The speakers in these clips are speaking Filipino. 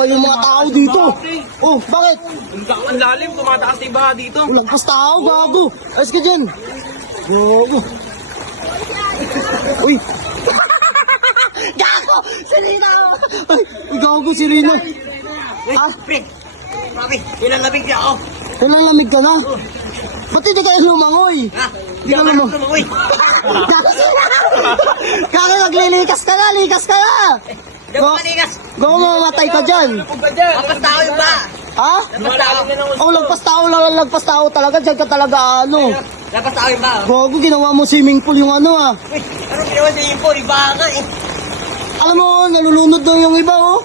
kayo yung mga tao dito. Oh, bakit? Ang lalim, tumataas yung baha dito. Walang kas tao, bago. Ayos ka dyan. Gago. Uy. Gago! Sirina ako. Ay, gago, Sirina. Ah, Prit. Mami, ilang labig niya ako. Ilang lamig ka na? Uy. Pati di kayo lumangoy. Hindi ka ano, ano, lumangoy. Kaya naglilikas ka na, likas ka na. Go, go, go, matay ka dyan. Lagpas tao yung ba? Ha? Lagpas tao. Oh, lagpas tao, oh, tao, tao. lagpas tao, tao talaga. Dyan ka talaga, ano? Lagpas tao yung ba? Gogo, ginawa mo swimming pool yung ano, ha? Uy, anong ginawa swimming pool? Iba ka, eh. Alam mo, nalulunod daw yung iba, oh.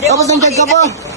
Tapos ang dyan ka pa.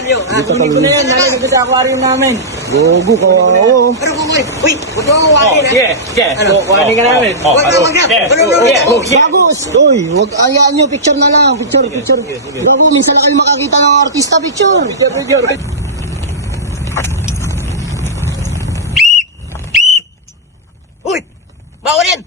yan, yo. Ah, kung hindi ko na yan, nalang ito sa aquarium namin. Gugu Bagus. Yes. Uy, wag picture na lang. Picture, picture. Gago, minsan na kayo makakita artista, picture. Oh, picture, picture. Uy! Bawalin!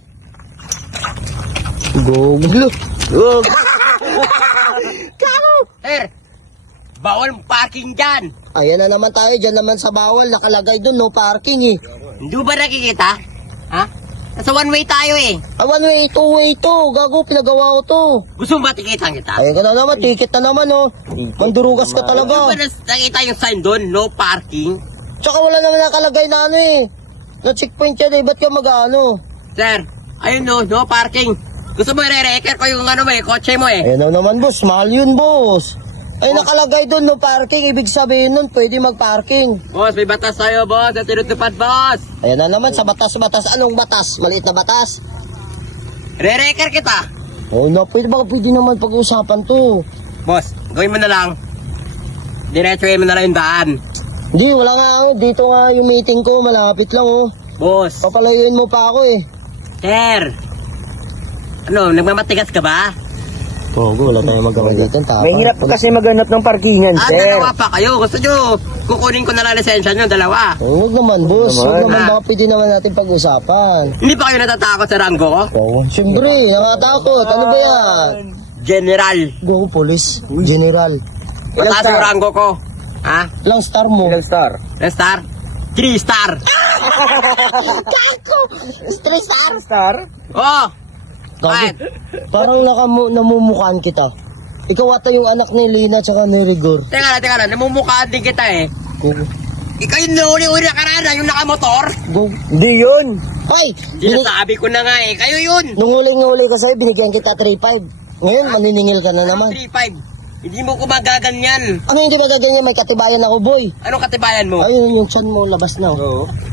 bawal parking dyan. Ayan na naman tayo, dyan naman sa bawal, nakalagay doon, no parking eh. Hindi ba nakikita? Ha? Nasa so one way tayo eh. Ah, one way, two way to. Gago, pinagawa ko to. Gusto mo ba tikitan kita? Ayun ka na naman, tikit na naman oh. Mandurugas ta ka naman. talaga. Hindi ba nakikita yung sign doon, no parking? Tsaka wala naman nakalagay na ano eh. Na no checkpoint yan eh, ba't ka mag-ano? Sir, ayun no, no parking. Gusto mo i-record yun ko yung ano ba eh, kotse mo eh. Ayun na naman boss, mahal yun boss. Boss? Ay oh. nakalagay doon no parking, ibig sabihin noon pwede mag-parking. Boss, may batas tayo, boss. At tinutupad, boss. Ayan na naman, sa batas, batas. Anong batas? Maliit na batas? Re-reker kita. Oh, na, pwede ba pwede naman pag-uusapan to? Boss, gawin mo na lang. Diretso mo na lang yung daan. Hindi, wala nga Dito nga yung meeting ko, malapit lang, oh. Boss. Papalayuin mo pa ako, eh. Sir. Ano, nagmamatigas ka ba? Gogo, oh, wala tayong magawa dito. May hirap kasi maghanap ng parkingan, ah, sir. Ah, dalawa pa kayo. Gusto nyo, kukunin ko na lang lisensya nyo, dalawa. Eh, huwag naman, boss. Huwag naman, naman, baka pwede naman natin pag-usapan. Hindi pa kayo natatakot sa rango ko? Oo. Oh, oh Siyempre, yeah. nakatakot. Ano ba yan? General. Go, police. General. Mataas ang rango ko. Ha? Ilang star mo? Ilang star? Ilang -star. star? Three star. Ah! Kako! Three star? Three star? Oh! Kasi, parang nakamu, namumukhaan kita. Ikaw ata yung anak ni Lina tsaka ni Rigor. Teka na, teka na. Namumukhaan din kita eh. Go. Okay. Ikaw yun na na na, yung nauli-uli na karana, yung nakamotor. Go. No. Hindi yun. Ay! Sinasabi ko na nga eh. Kayo yun. Nung uling-uli ka sa'yo, binigyan kita 3-5. Ngayon, What? maniningil ka na no, naman. 3-5. Hindi mo ko magaganyan. Ano hindi magaganyan? May katibayan ako, boy. Anong katibayan mo? Ayun, Ay, yung chan mo labas na. Oo. Uh -huh.